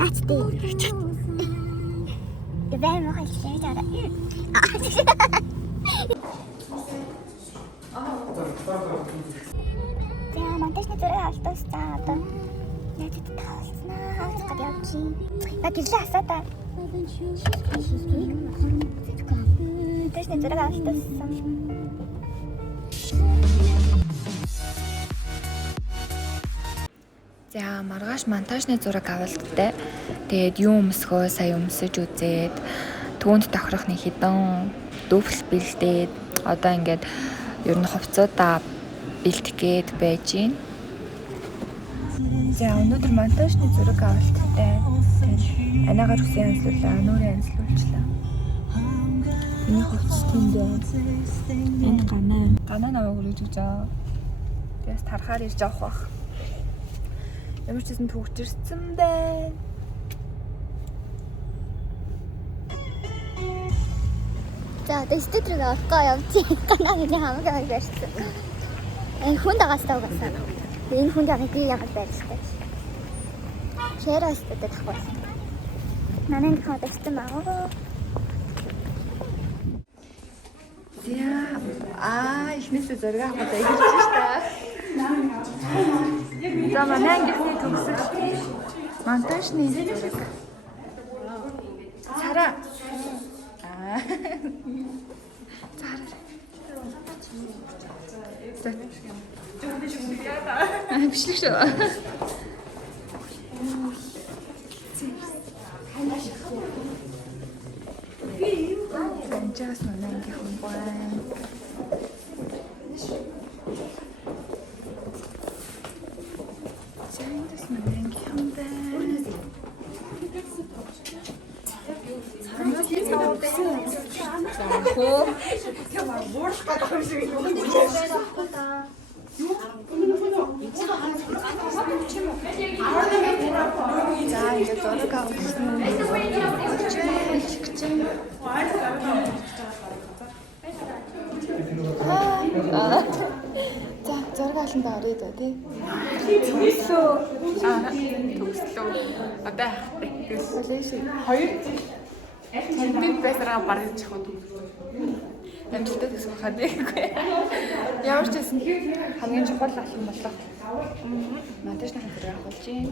Тараачтай. Бэм махал хийж байгаа. За монтажны зураг алдуулсан. Одоо яаж тавуулснаа хаалцах гэж явчих. Яг гэрлээ асаадаа. Монтажны зураг алдуулсан. За маргааш монтажны зураг авалттай. Тэгээд юу өмсгөө сая өмсөж үзээд түүнд тохирох нэг хідэн дүүфл бэлдээд одоо ингээд ер нь хувцуудаа бэлтгэх гээд байж байна. За өнөөдөр монтажны зураг авалттай. Анаагаар хүсэн анслуулаа, нүрийн анслуулчлаа. Миний хувцс тэндээ. Энд ганаа наваа хүргэж өгч байгаа. Тэгээс тарахаар ирж авах бах. Ямар ч гэсэн төгчөрсөн байна. За одоо студиог авахгүй явчих. Ганаагийн хамаагаа барьсан. Хүнд агаас таагаасан. Энэ хүнд яг би яг барьсан. Чэрээс тэт тахсан. Манай хаа дэвтэн байгаа. За ихнээсээ зураг авах гэж хэлж байна. За манай ангийнхны төгсөл монтажны зураг. Сара. Бичлэг шүү. Энэчээс манай ангийнхан байна. Зураг аландаа орёд ба тий. Төгслөө. Одоо хоёр бид байсараа барыг чиход амжилттай төсөх хаад байхгүй. Ямар ч байсан хамгийн чухал алхам болох. Монтажны хамтраг авах чинь.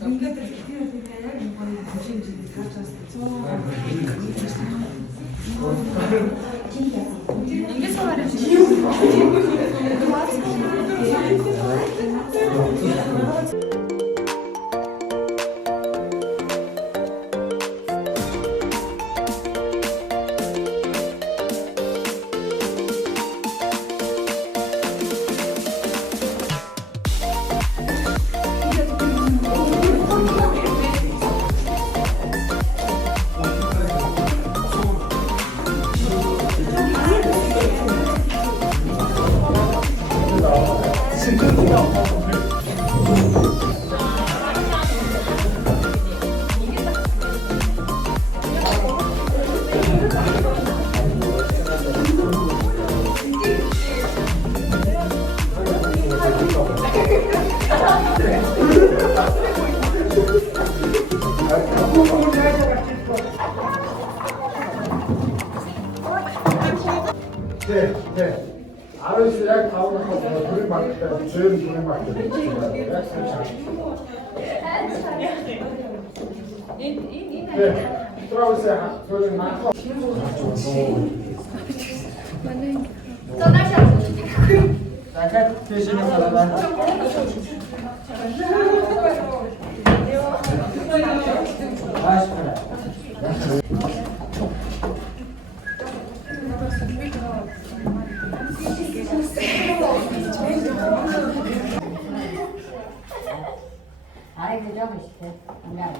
Ингээд 네, 네. 아르시랑 가운데서 둘이 맞다. 둘이 맞다. 네. 돌아오세요. 둘이 맞고. 자, 계시는 거다. 아이 그저 맛있대. 안녕.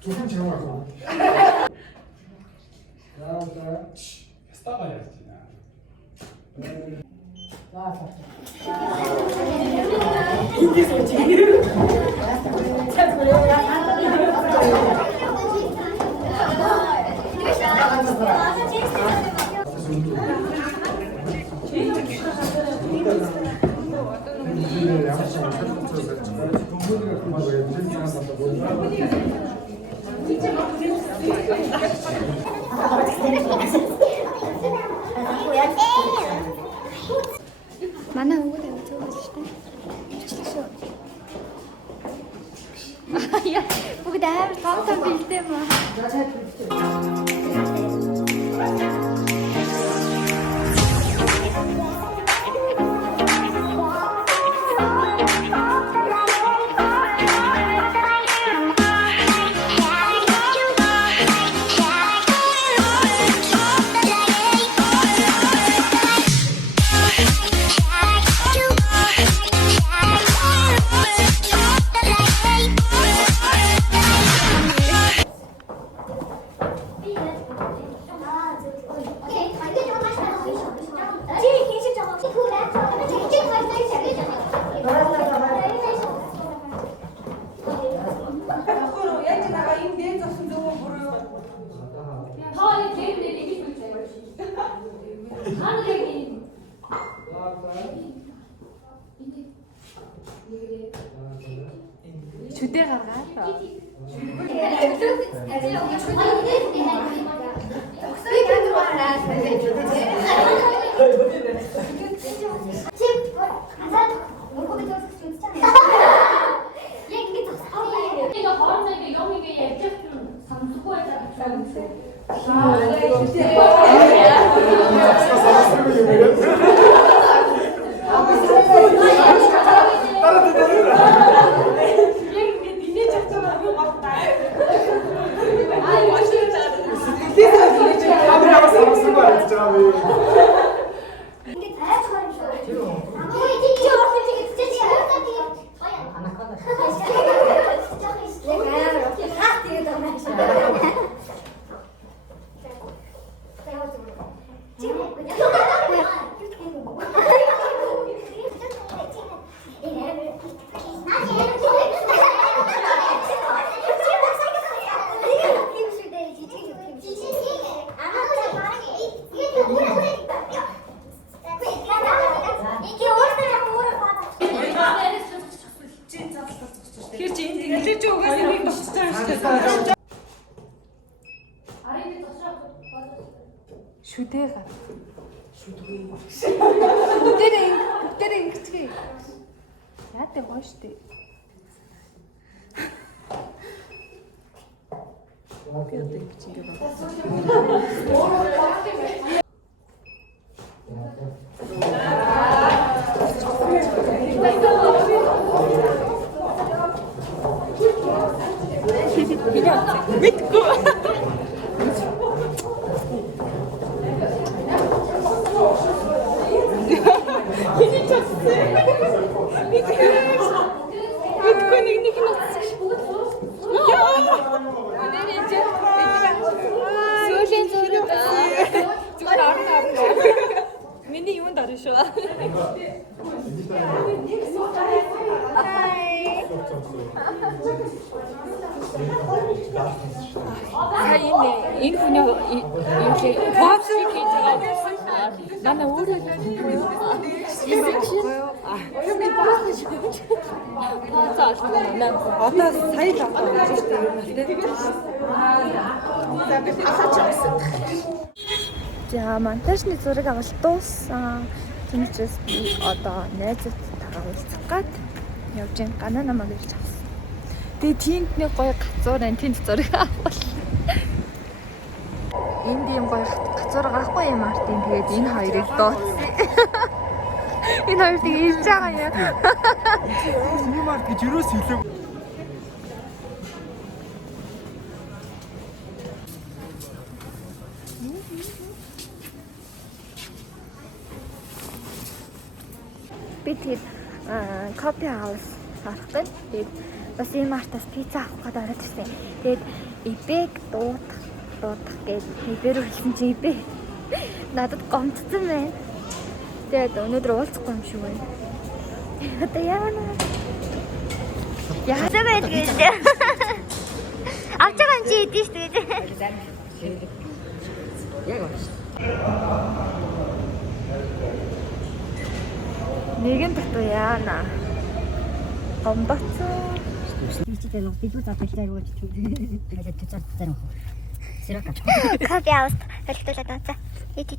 조금 지나가고. 스타가야지. Манай өвгөө тавьж байгаа шүү дээ. Чичгшөө. Яа, бүгд амар том бэлдээ маа. 주대 가봐. Yeah. Шүдээ гар. Бүгдээрээ ингэцгээ. Яатай гоё штэ. Би одоо ингэчигээ Миний юунд орно шүү. Энэ хүний юу фотошик хийж байгаа байсан. Нана өөрөө одоо сая л авах гэж байна. За монтажны зураг авалт дууссан. Тэмчээс би одоо найзуудтайгаа уулзах гад явж гана намайг ирж авсан. Тэгээ тиймд нэг гоё гацуур байна. Тэнд зураг авах. Энд ийм гоё гацуур авахгүй юм Мартин. Тэгээд энэ хоёрыг дууцсан. Энэ хоёрыг ирж байгаа юм. Миний март гэж юус хэлээ. Би тэгээд кофе хаус харах гэж тэгээд бас ийм мартаас пицца авах гээд ороод ирсэн. Тэгээд ибэг дуудах гээд ибэр хэлсэн чи ибэ надад гомдсон байна. Тэгээд өнөөдөр уулзахгүй юм шиг байна. Одоо яана. Яа забайд гэж. Авч байгаа юм чи идэв шүү дээ. Яг байна. Нэгэн татуу яана. Гомдоцсон. Ирчтэй л бид үзээд талтай руу чиг. Тэгээд төцөр тань. Сэрэг. Кофе хаус хэлтүүлээд авцаа. Ид.